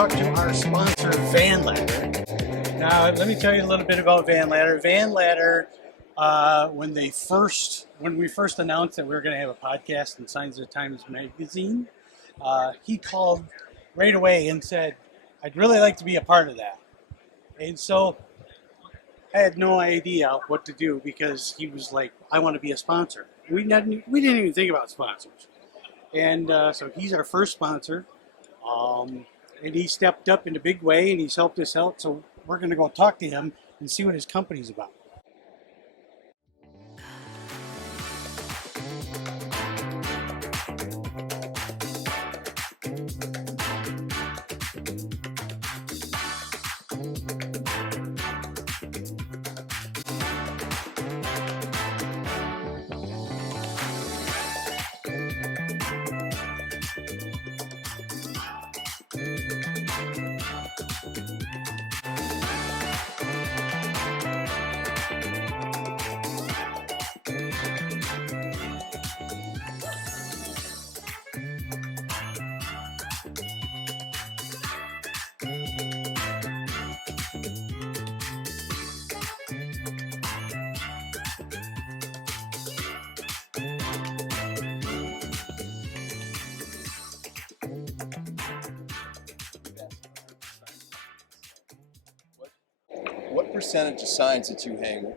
talk to our sponsor, Van Ladder. Now, let me tell you a little bit about Van Ladder. Van Ladder, when we first announced that we were going to have a podcast in Signs of the Times magazine, he called right away and said, "I'd really like to be a part of that." And so I had no idea what to do because he was like, "I want to be a sponsor." We didn't even think about sponsors, and so he's our first sponsor. And he stepped up in a big way and he's helped us out. So we're going to go talk to him and see what his company's about. What percentage of signs that you hang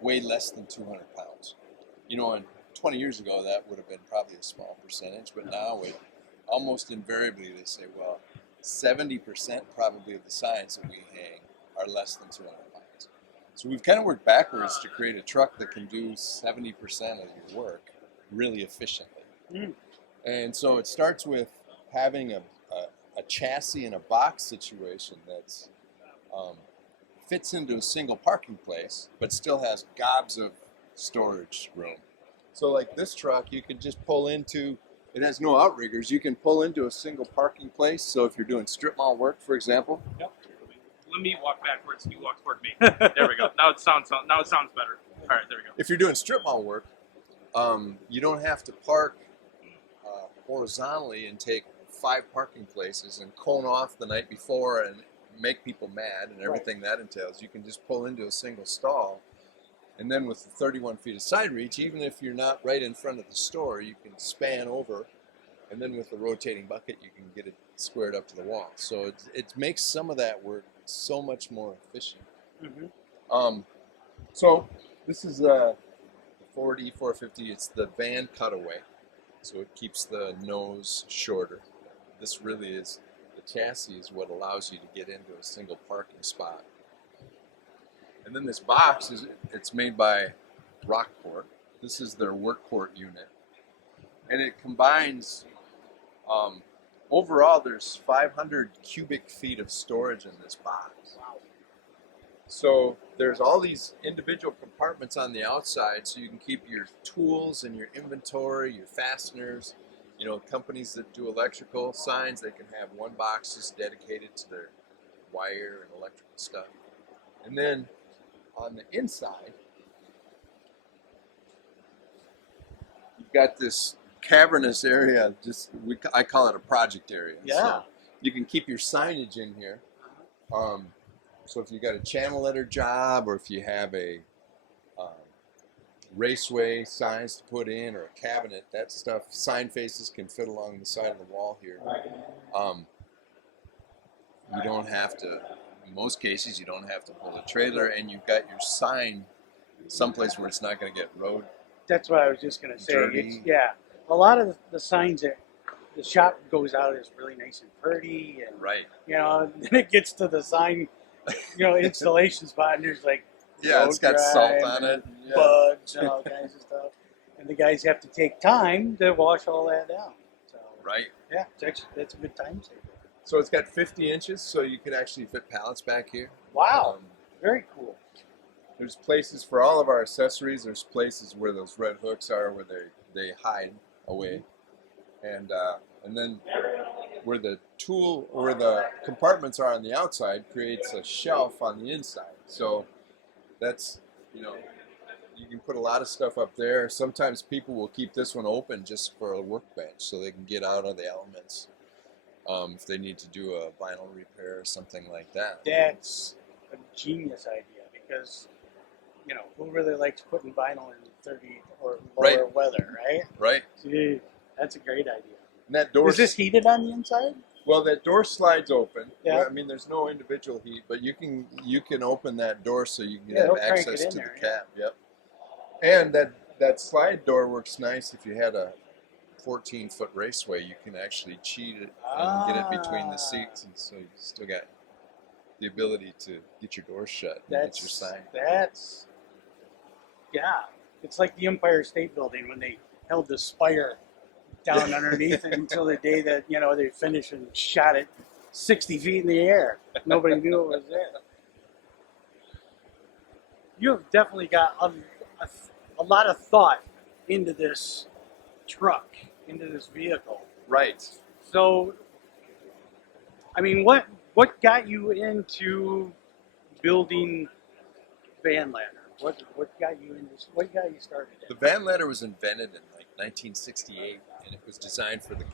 weigh less than 200 pounds? You know, and 20 years ago that would have been probably a small percentage, but now it almost invariably they say, well, 70% probably of the signs that we hang are less than 200 pounds. So we've kind of worked backwards to create a truck that can do 70% of your work really efficiently. And so it starts with having a chassis and a box situation that's fits into a single parking place, but still has gobs of storage room. So like this truck, you can just pull into, it has no outriggers, you can pull into a single parking place. So if you're doing strip mall work, for example. Yep. Let me walk backwards, you walk toward me. There we go. Now it sounds better. All right, there we go. If you're doing strip mall work, you don't have to park horizontally and take 5 parking places and cone off the night before and make people mad and everything that entails. You can just pull into a single stall, and then with the 31 feet of side reach, even if you're not right in front of the store, you can span over, and then with the rotating bucket you can get it squared up to the wall. So it makes some of that work so much more efficient. So this is the 4D 450. It's the van cutaway, so it keeps the nose shorter. This really is, the chassis is what allows you to get into a single parking spot. And then this box it's made by Rockport. This is their workport unit, and it combines. Overall, there's 500 cubic feet of storage in this box. Wow. So there's all these individual compartments on the outside, so you can keep your tools and your inventory, your fasteners. You know, companies that do electrical signs, they can have one box just dedicated to their wire and electrical stuff. And then on the inside, you've got this cavernous area. I call it a project area. Yeah. So you can keep your signage in here. So if you got a channel letter job, or if you have a raceway signs to put in, or a cabinet, that stuff, sign faces can fit along the side of the wall here. You don't have to, in most cases, you don't have to pull a trailer, and you've got your sign someplace where it's not going to get road. That's what I was just going to say. Dirty. A lot of the signs that the shop goes out is really nice and pretty, and Right. you know, then it gets to the sign, installation spot, and there's like It's got salt on it, bugs and all kinds of stuff, and the guys have to take time to wash all that down. So Right. yeah, that's a good time saver. So it's got 50 inches, so you can actually fit pallets back here. Wow, very cool. There's places for all of our accessories. There's places where those red hooks are, where they hide away, and then where the compartments are on the outside creates a shelf on the inside. So that's, you can put a lot of stuff up there. Sometimes people will keep this one open just for a workbench so they can get out of the elements. if they need to do a vinyl repair or something like that. That's a genius idea because, who really likes putting vinyl in 30 or lower Right. weather, right? Right. Gee, that's a great idea. And that door. Is this heated on the inside? Well, that door slides open. Yeah. Well, I mean, there's no individual heat, but you can open that door so you can Yeah, have they'll crank access it in to there, the cab. Yep. And that slide door works nice if you had a 14-foot raceway. You can actually cheat it and get it between the seats, and so you still got the ability to get your door shut and get your sign. Yeah. It's like the Empire State Building when they held the spire down underneath it until the day that, they finished and shot it 60 feet in the air. Nobody knew it was there. You've definitely got a lot of thought into this truck, into this vehicle. Right. So, I mean, what got you into building van ladder? What got you into? What got you started? The van ladder was invented in like 1968, and it was designed for the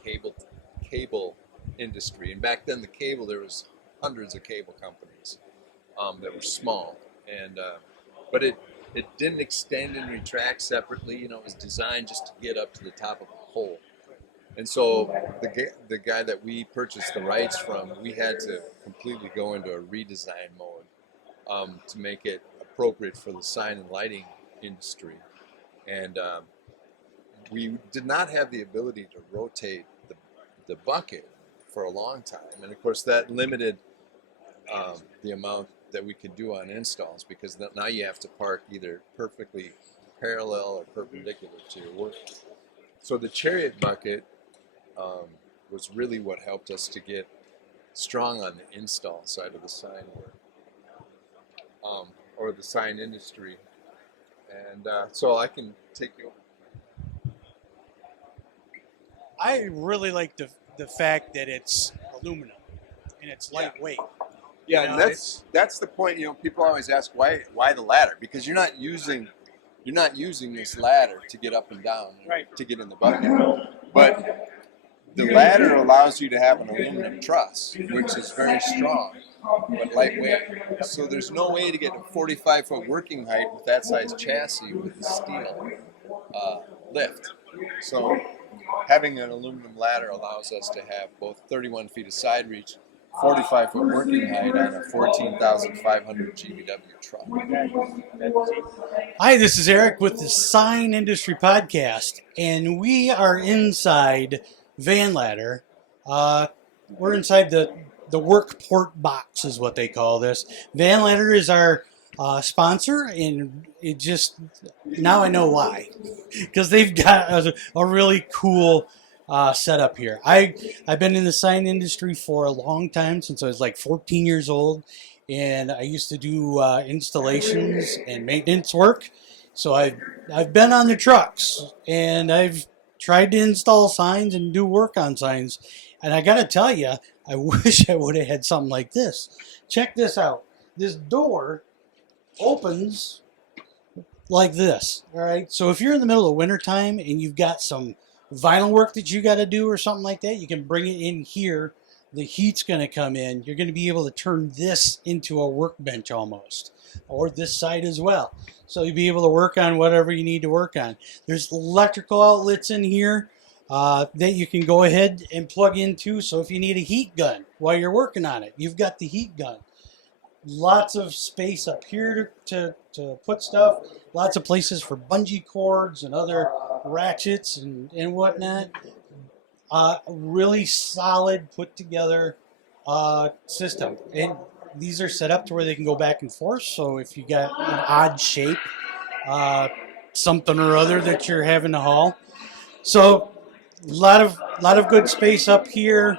cable industry. And back then, there was hundreds of cable companies that were small, and but it didn't extend and retract separately. It was designed just to get up to the top of a pole. And so the guy that we purchased the rights from, we had to completely go into a redesign mode to make it appropriate for the sign and lighting industry. And we did not have the ability to rotate the bucket for a long time. And of course that limited the amount that we could do on installs, because now you have to park either perfectly parallel or perpendicular to your work. So the chariot bucket was really what helped us to get strong on the install side of the sign work, or the sign industry. And so I can take you. I really like the fact that it's aluminum and it's lightweight. Yeah, You know, and that's the point. People always ask why the ladder, because you're not using this ladder to get up and down, Right. to get in the bucket. But the ladder allows you to have an aluminum truss, which is very strong but lightweight. So there's no way to get a 45-foot working height with that size chassis with a steel lift. So having an aluminum ladder allows us to have both 31 feet of side reach, 45-foot working height on a 14,500 GVW truck. Hi, this is Eric with the Sign Industry Podcast, and we are inside Van Ladder. We're inside the Workport box is what they call this. Van Ladder is our sponsor, and it just, now I know why. Because they've got a really cool setup here. I've been in the sign industry for a long time, since I was like 14 years old, and I used to do installations and maintenance work. So I've been on the trucks, and I've tried to install signs and do work on signs. And I got to tell you, I wish I would have had something like this. Check this out. This door opens like this. All right. So if you're in the middle of wintertime and you've got some vinyl work that you got to do or something like that, you can bring it in here. The heat's going to come in. You're going to be able to turn this into a workbench almost, or this side as well. So you'll be able to work on whatever you need to work on. There's electrical outlets in here that you can go ahead and plug into. So if you need a heat gun while you're working on it, you've got the heat gun. Lots of space up here to put stuff. Lots of places for bungee cords and other ratchets and whatnot. Really solid, put together system. And these are set up to where they can go back and forth. So if you got an odd shape, something or other that you're having to haul. So a lot of good space up here.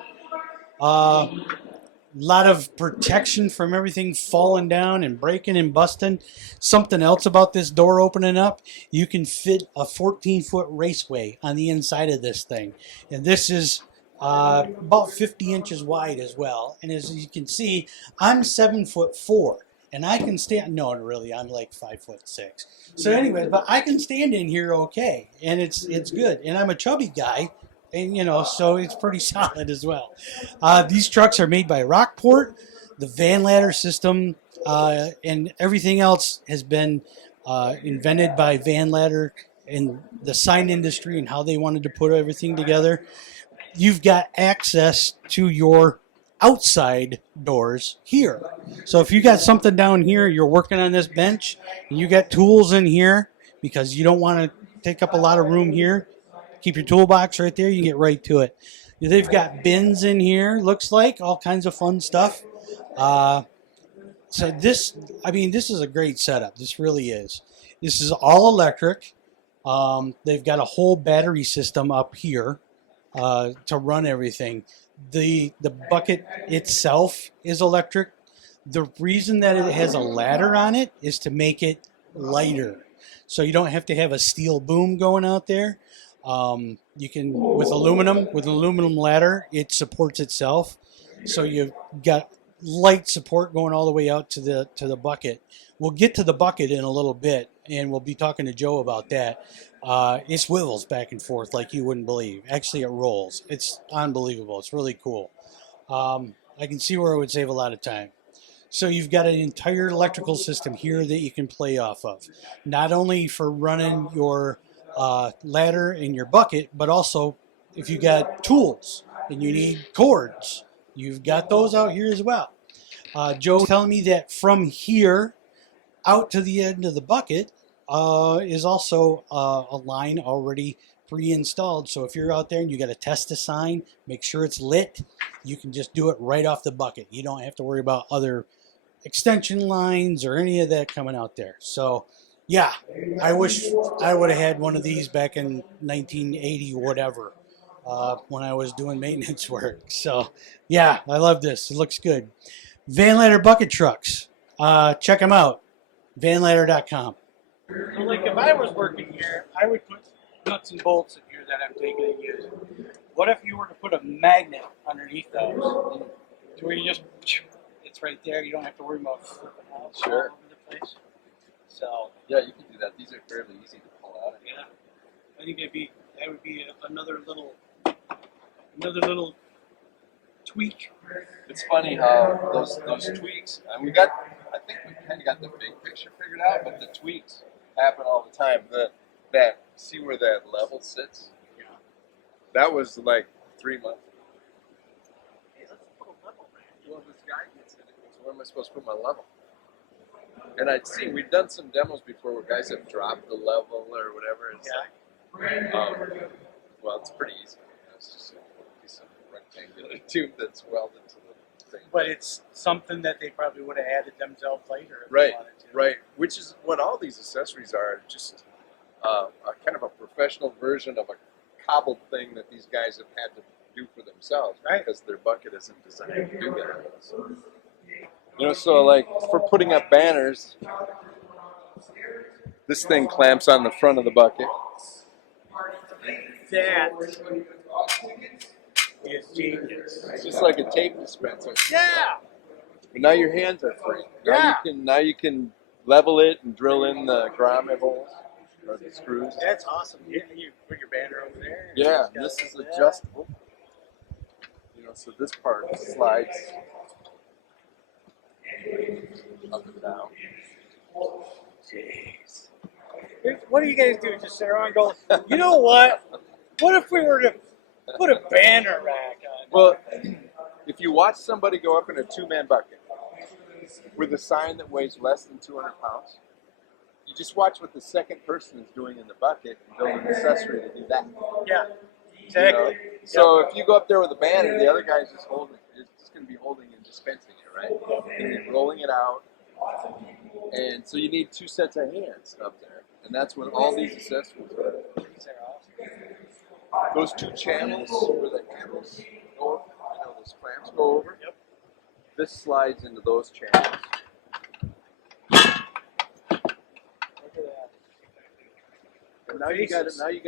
Lot of protection from everything falling down and breaking and busting. Something else about this door opening up, you can fit a 14-foot raceway on the inside of this thing. And this is about 50 inches wide as well. And as you can see, I'm 7'4", and I can stand, no, really, I'm like 5'6". So anyway, but I can stand in here okay, and it's good. And I'm a chubby guy, and so it's pretty solid as well. These trucks are made by Rockport. The van ladder system and everything else has been invented by Van Ladder and the sign industry and how they wanted to put everything together. You've got access to your outside doors here. So if you got something down here, you're working on this bench, and you got tools in here because you don't want to take up a lot of room here, keep your toolbox right there, you can get right to it. They've got bins in here, looks like, all kinds of fun stuff. Uh, so this is a great setup. This really is. This is all electric. They've got a whole battery system up here to run everything. The bucket itself is electric. The reason that it has a ladder on it is to make it lighter, so you don't have to have a steel boom going out there. You can with an aluminum ladder, it supports itself, so you've got light support going all the way out to the bucket. We'll get to the bucket in a little bit, and we'll be talking to Joe about that. It swivels back and forth like you wouldn't believe. Actually, it rolls. It's unbelievable. It's really cool. I can see where it would save a lot of time. So you've got an entire electrical system here that you can play off of, not only for running your ladder and your bucket, but also if you got tools and you need cords, you've got those out here as well. Joe was telling me that from here out to the end of the bucket is also a line already pre-installed. So if you're out there and you got to test a sign, make sure it's lit, you can just do it right off the bucket. You don't have to worry about other extension lines or any of that coming out there. So yeah, I wish I would have had one of these back in 1980 whatever when I was doing maintenance work. So yeah, I love this. It looks good. Van Ladder bucket trucks. Check them out. Vanladder.com. So like if I was working here, I would put nuts and bolts in here that I'm taking and using. What if you were to put a magnet underneath those, to where you just it's right there. You don't have to worry about flipping out all over the place. So Yeah, you can do that. These are fairly easy to pull out. yeah, I think that would be another little tweak. It's funny how those tweaks, and I think we kind of got the big picture figured out, but the tweaks happen all the time. See where that level sits? Yeah. That was like 3 months. Hey, that's a little level, man. Well, this guy gets it. He goes, where am I supposed to put my level? And I'd seen, we've done some demos before where guys have dropped the level or whatever. It's well, it's pretty easy. It's just a piece of rectangular tube that's welded to the thing. But it's something that they probably would have added themselves later. If Right, they wanted to. right. Which is what all these accessories are, just a kind of a professional version of a cobbled thing that these guys have had to do for themselves, Right. because their bucket isn't designed to do that. So, so like for putting up banners, this thing clamps on the front of the bucket. That is genius. It's just like a tape dispenser. Yeah. But now your hands are free. Yeah. Now you can level it and drill in the grommet holes or the screws. That's awesome. You put your banner over there. Yeah, this is adjustable. So this part slides up and down. Jeez. What do you guys do? Just sit around and go, you know what? What if we were to put a banner rack on? Well, if you watch somebody go up in a two-man bucket with a sign that weighs less than 200 pounds, you just watch what the second person is doing in the bucket and build an accessory to do that. Yeah, exactly. So if you go up there with a banner, the other guy's just holding it. He's just going to be holding and dispensing it, right? And then rolling it out. And so you need two sets of hands up there. And that's what all these accessories are. Those two channels where the handles go, those clamps go over. Yep. This slides into those channels. Look at that. And now you got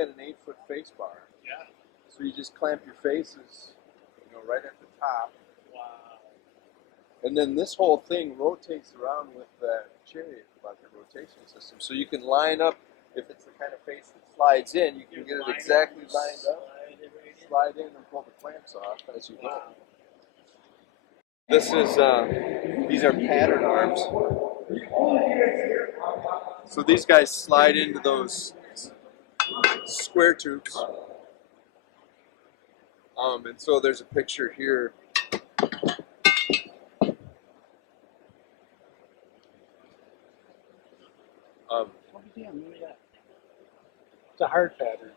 an 8-foot face bar. Yeah. So you just clamp your faces, right at the top. Wow. And then this whole thing rotates around with that chariot bucket rotation system. So you can line up, if it's the kind of face that slides in, you can get it exactly lined up. slide in and pull the clamps off as you go. This is, these are pattern arms. So these guys slide into those square tubes. And so there's a picture here. It's a hard pattern.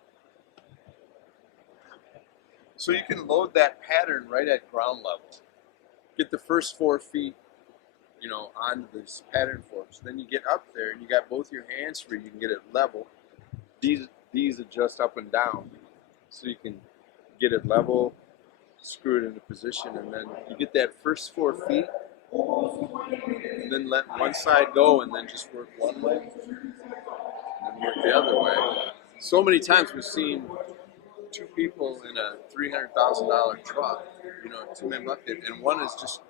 So you can load that pattern right at ground level. Get the first 4 feet, you know, onto this pattern forms. Then you get up there and you got both your hands free. You can get it level. These adjust up and down, so you can get it level, screw it into position, and then you get that first 4 feet, and then let one side go, and then just work one way, and then work the other way. So many times we've seen 2 people in a $300,000 truck, you know, 2-man bucket, and one is just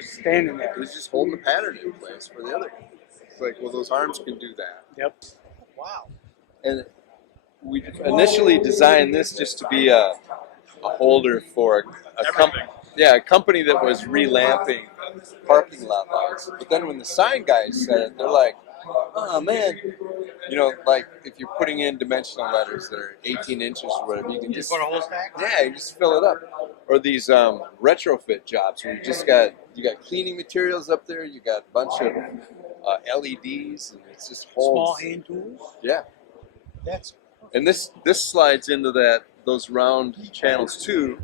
standing there. He's just holding the pattern in place for the other. It's like, well, those arms can do that. Yep. Wow. And we initially designed this just to be a holder for a company that was relamping parking lot lights. But then when the sign guys said it, they're like, oh man, you know, like if you're putting in dimensional letters that are 18 inches or whatever, you can just put a whole stack? Yeah, you just fill it up. Or these retrofit jobs where you got cleaning materials up there, you got a bunch of LEDs, and it's just holds. Small hand tools? Yeah. That's And this slides into those round channels too.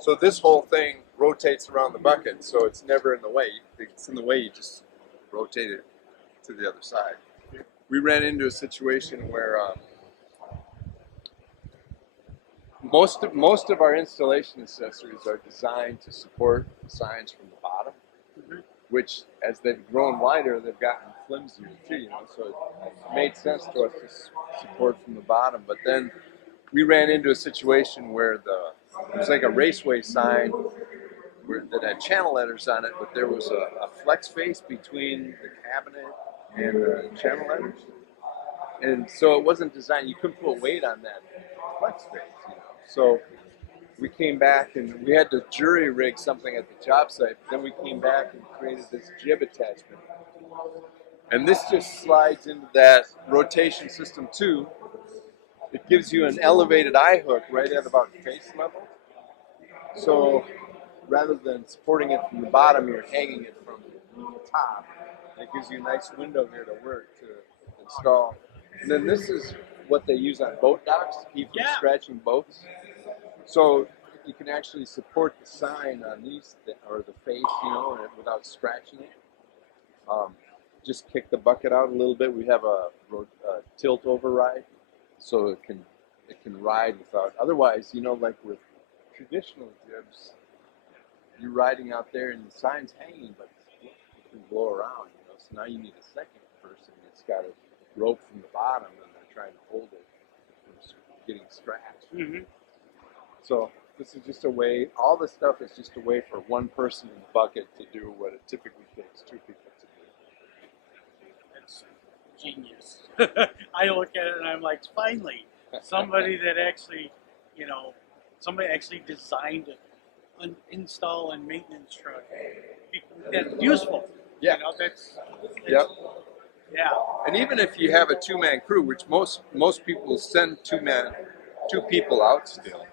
So this whole thing rotates around the bucket, so it's never in the way. If it's in the way, you just rotate it to the other side. We ran into a situation where most of our installation accessories are designed to support signs from the bottom, which as they've grown wider, they've gotten flimsier too. You know, so it made sense to us to support from the bottom. But then we ran into a situation where it was like a raceway sign that had channel letters on it, but there was a flex face between the cabinet and the channel letters, and so it wasn't designed. You couldn't put weight on that flex face, you know. So we came back and we had to jury rig something at the job site. Then we came back and created this jib attachment, and this just slides into that rotation system too. It gives you an elevated eye hook right at about face level. So rather than supporting it from the bottom, you're hanging it from the top. It gives you a nice window here to work, to install. And then this is what they use on boat docks to keep from scratching boats. So you can actually support the sign on these, or the face, you know, without scratching it. Just kick the bucket out a little bit. We have a tilt override, so it can ride without. Otherwise, you know, like with traditional jibs, you're riding out there and the sign's hanging, but it can blow around, you know. So now you need a second person that's got a rope from the bottom and they're trying to hold it from getting scratched. Mm-hmm. So this is just a way. All this stuff is just a way for one person in the bucket to do what it typically takes 2 people to do. It's genius. I look at it and I'm like, finally, somebody that actually, you know, somebody actually designed an install and maintenance truck that's useful. Yeah. You know, that's Yep. Yeah. And even if you have a 2-man crew, which most people send 2 people out still,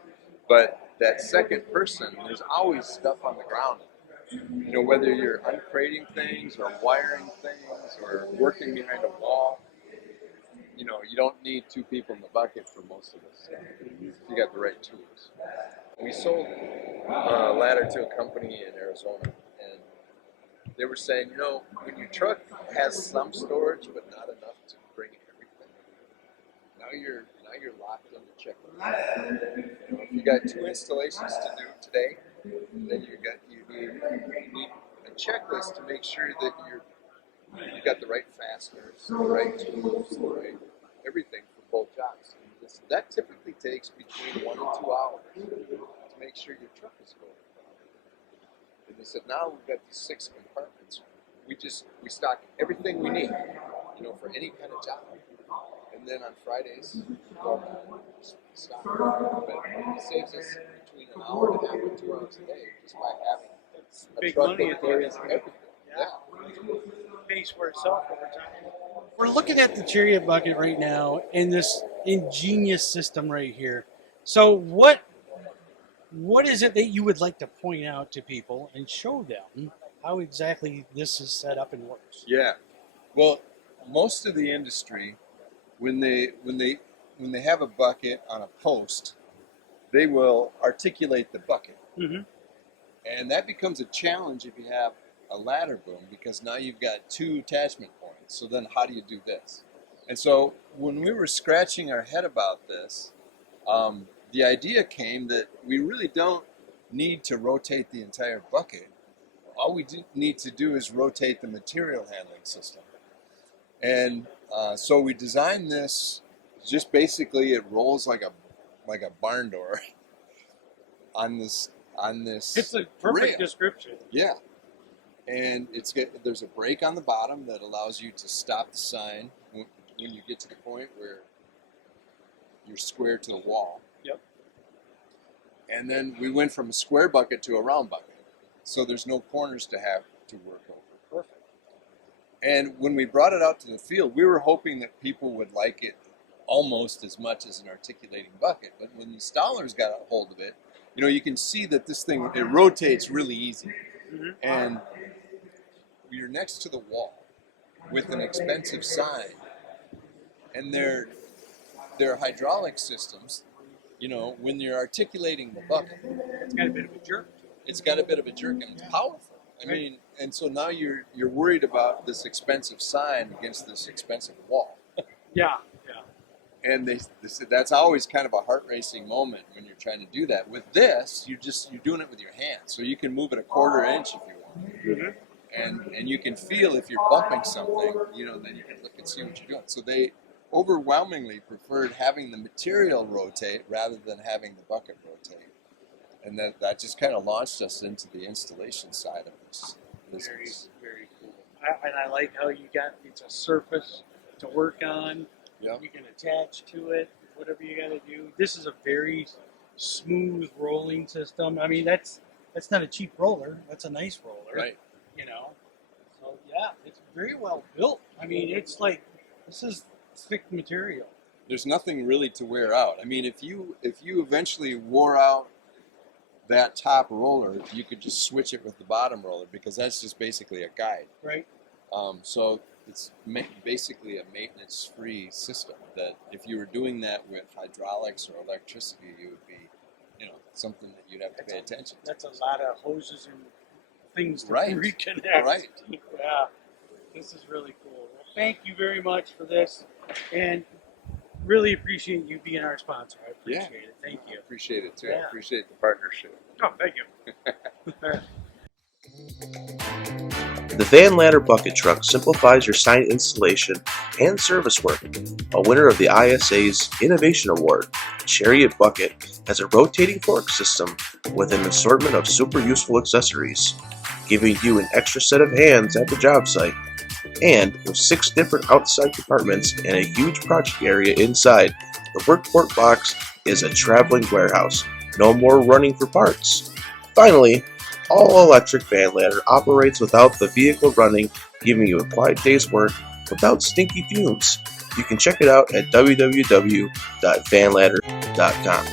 but that second person, there's always stuff on the ground. You know, whether you're uncrating things or wiring things or working behind a wall, you know, you don't need 2 people in the bucket for most of this stuff. You got the right tools. We sold a ladder to a company in Arizona, and they were saying, you know, when your truck has some storage but not enough to bring everything, now you're locked into checklist. You know, if you got 2 installations to do today, then you need a checklist to make sure that you got the right fasteners, the right tools, the right everything for both jobs. And that typically takes between 1 and 2 hours to make sure your truck is going. And they said, now we've got these 6 compartments. We stock everything we need, you know, for any kind of job. And then on Fridays, we stop. But it saves us between an hour and a half and 2 hours a day just by having a Big truck money that at the end carries of the day. everything. Yeah. Pays for itself over time. We're looking at the chariot bucket right now in this ingenious system right here. So what is it that you would like to point out to people and show them how exactly this is set up and works? Yeah. Well, most of the industry, when they have a bucket on a post, they will articulate the bucket, Mm-hmm. and that becomes a challenge if you have a ladder boom because now you've got two attachment points. So then, how do you do this? And so when we were scratching our head about this, the idea came that we really don't need to rotate the entire bucket. All we need to do is rotate the material handling system. And so we designed this. Just basically, it rolls like a barn door on this It's a perfect rail. description. Yeah, and there's a brake on the bottom that allows you to stop the sign when you get to the point where you're square to the wall. Yep. And then we went from a square bucket to a round bucket, so there's no corners to have to work over. Perfect. And when we brought it out to the field, we were hoping that people would like it almost as much as an articulating bucket. But when the installers got a hold of it, you can see that this thing, it rotates really easy. Mm-hmm. And you're next to the wall with an expensive sign, and they're hydraulic systems. When you're articulating the bucket, It's got a bit of a jerk. it's got a bit of a jerk and it's powerful. I mean, and so now you're worried about this expensive sign against this expensive wall. Yeah. And they said that's always kind of a heart racing moment when you're trying to do that. With this, you're doing it with your hands, so you can move it a quarter inch if you want, and you can feel if you're bumping something, then you can look and see what you're doing. So they overwhelmingly preferred having the material rotate rather than having the bucket rotate, and that just kind of launched us into the installation side of this business. Very cool. And I like how it's a surface to work on. Yeah. You can attach to it, whatever you got to do. This is a very smooth rolling system. I mean, that's not a cheap roller. That's a nice roller. Right. So yeah, it's very well built. I mean, it's like this is thick material. There's nothing really to wear out. I mean, if you eventually wore out that top roller, you could just switch it with the bottom roller because that's just basically a guide. Right. So it's basically a maintenance-free system that if you were doing that with hydraulics or electricity, it would be, something that you'd have to pay attention to. That's a lot of hoses and things to Right. reconnect. Right. Yeah. This is really cool. Well, thank you very much for this, and really appreciate you being our sponsor. I appreciate it. Thank I you. appreciate it too. Yeah. I appreciate the partnership. Oh, thank you. The Van Ladder bucket truck simplifies your sign installation and service work. A winner of the ISA's Innovation Award, Chariot Bucket has a rotating fork system with an assortment of super useful accessories, giving you an extra set of hands at the job site. And with 6 different outside compartments and a huge project area inside, the Workport box is a traveling warehouse. No more running for parts. Finally, all-electric Van Ladder operates without the vehicle running, giving you a quiet day's work without stinky fumes. You can check it out at www.vanladder.com.